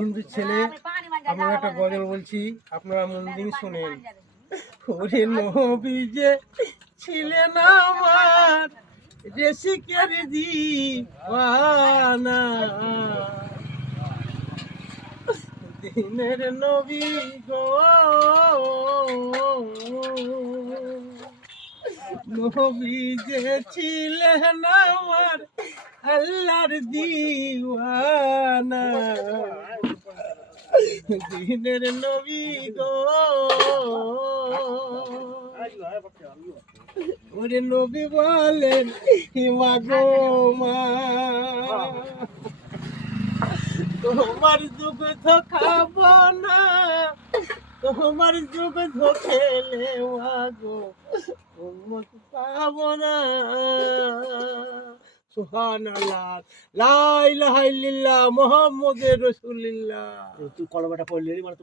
হিন্দু ছেলে, আমরা একটা গজল বলছি, আপনারা মন দিয়ে শোনেন। ওরে নবী যে ছিলেন আমার রেসিকের দিওয়ানা, দিনের নবী গো, নবী যে ছিলেন আমার আল্লাহর দিওয়ানা, দিনের নবী গো, ওরে নবী বলেন মা গো মা, তোমার দুগ্ধ খাবো না, তোমার দুগ্ধ খেলে মা গো উম্মত পাবো না। সুবহানাল্লাহ, লা ইলাহা ইল্লাল্লাহ মুহাম্মাদুর রাসূলুল্লাহ। তুই কলমাটা পড়লি মানে